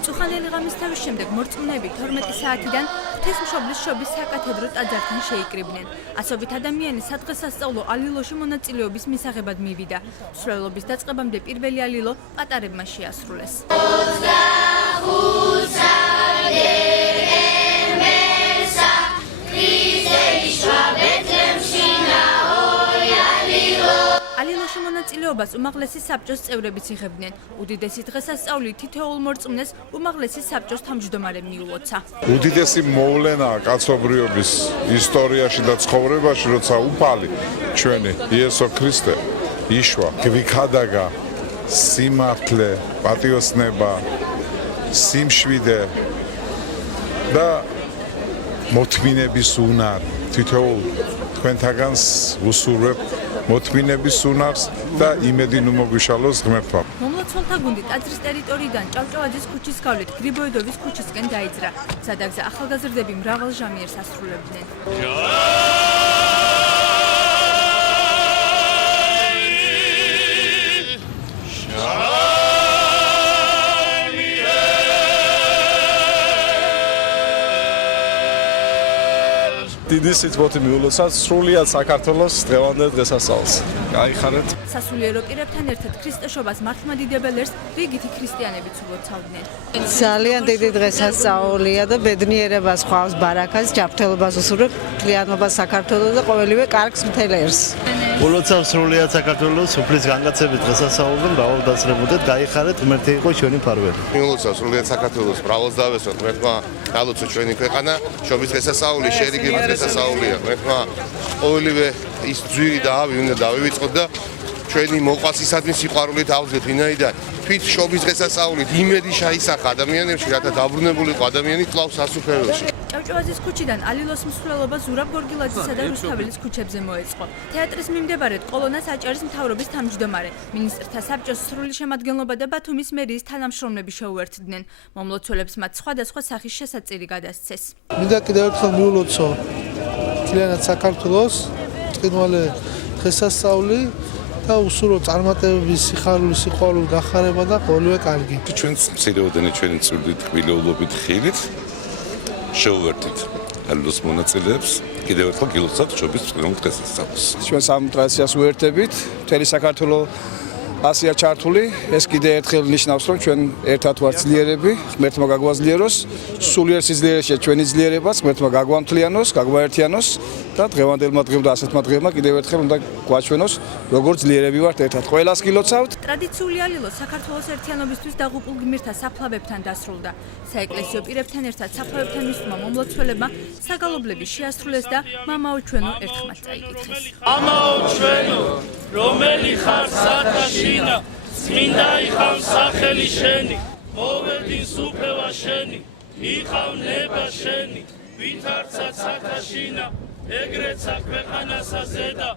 მწუხანელი ღამის თავის შემდეგ მორწმუნეები 12 საათიდან ღვთისმშობლის შობის საკათედრო ტაძართან შეიკრიბნენ. ასობით ადამიანი სადღესასწაულო ალილოში მონაწილეობის მისაღებად მივიდა. მსვლელობის დაწყებამდე პირველი ალილო პატარებმა შეასრულეს. ალილოში მონაწილეობას უმაღლესი საბჭოს წევრებიც იღებდნენ. უდიდესი დღესასწაული თითოეულ მორწმუნეს უმაღლესი საბჭოს თავმჯდომარემ მიულოცა. უდიდესი მოვლენაა კაცობრიობის ისტორიაში და ცხოვრებაში, როცა უფალი ჩვენი იესო ქრისტე იშვა, გვიქადაგა სიმართლე, პატიოსნება, სიმშვიდე და მოთმინების უნარი. თითოეულ თქვენთაგანს უსურვებ მოთმინების უნარს და იმედი ნუ მოგვიშალოს ღმერთმა. მომლოცველთა გუნდი ტაძრის ტერიტორიიდან ჭავჭავაძის ქუჩის გავლით გრიბოედოვის ქუჩისკენ დაიძრა. სადაგზე ახალგაზრდები მრავალ ჟამიერს ასრულებდნენ. დიდი სიტყვოთი მიულოცავთ სრულიად საქართველოს დღევანდელ დღესასწაულს. გაიხარეთ. სასულიერო პირებთან ერთად ქრისტეშობას მართლმადიდებელერს რიგითი ქრისტიანებიც ულოცავდნენ. ძალიან დიდი დღესასწაულია და ბედნიერებას ხვავს ბარაკას, ჯანმრთელობას უსურვებ, მთლიანობას საქართველოს და ყოველივე კარგს მთელერს. ულოცავ სრულიად საქართველოს უფლის განკაცებით დღესასწაულს და მრავალდაცრებოდეთ, გაიხარეთ, ღმერთი იყო ჩვენი მფარველი. ულოცავ სრულიად საქართველოს მრავალს დავესვათ, ღმერთმა დალოცო ჩვენი ქვეყანა, შობის დღესასწაული, შერიგების დღესასწაულია. ღმერთმა ყოველივე ის ძვირი და ავი უნდა დავივიწყოთ და ჩვენი მოყვასისადმი სიყვარულით ავზეთ, ვინაიდან თვით შობის დღესასწაულით იმედი შეისახა ადამიანებში, რათა დაბრუნებული იყო ადამიანი კვლავ სასუფეველში. ჭავჭავაძის ქუჩიდან ალილოს მსვლელობა ზურაბ გორგილაძისა და რუსთაველის ქუჩებზე მოეწყო. თეატრის მიმდებარედ ყოლონას აჭარის მთავრობის თავმჯდომარე, მინისტრთა საბჭოს სრული შემადგენლობა და ბათუმის მერიის თანამშრომლები შეუერთდნენ. მომლოცველებს მათ სხვადასხვა სახის შესაწირი გადასცეს. მინდა კიდევ ერთხელ მიულოცო მთლიანად საქართველოს ბრწყინვალე დღესასწაული და უსურო წარმატებების სიყვარული გახარება და ყოველივე კარგი. ჩვენს მცირეოდენი ჩვენი წვრილი ტკბილეულობით ხილით შეუერთეთ ალილოს მონაწილეებს კიდევ ერთხელ გილოცავთ შობის ბრწყინვალე დღესასწაულს. ჩვენ სამ ტრადიციას უერთებით, მთელი საქართველო ასია ჩართული, ეს კიდევ ერთხელ ნიშნავს, რომ ჩვენ ერთად ვართ ძლიერები, ღმერთმა გაგვაძლიეროს, სულიერ სიძლიერეშია ჩვენი ძლიერებაც, ღმერთმა გაგვამთლიანოს, გაგვაერთიანოს და დღევანდელმა დღემ და ასეთმა დღემმა კიდევ ერთხელ უნდა გვაჩვენოს, როგორ ძლიერები ვართ ერთად. ყველას გილოცავთ. ტრადიციული ალილო საქართველოს ერთიანობისთვის დაღუპულ გმირთა საფლავებთან დასრულდა. საეკლესიო პირებთან ერთად საფლავებთან მისვლა მომლოცველებმა საგალობლები შეასრულეს და მამაო ჩვენო ერთხმად წაიკითხეს. მამაო ჩვენო, რომელი ხარ საათაშინა, წმინდა იყავ სახელი შენი, მოვედი სუფევა შენი, იყავ ნება შენი, ვითარცა საათაშინა, ეგრეცა ქვეყანასა ზედა.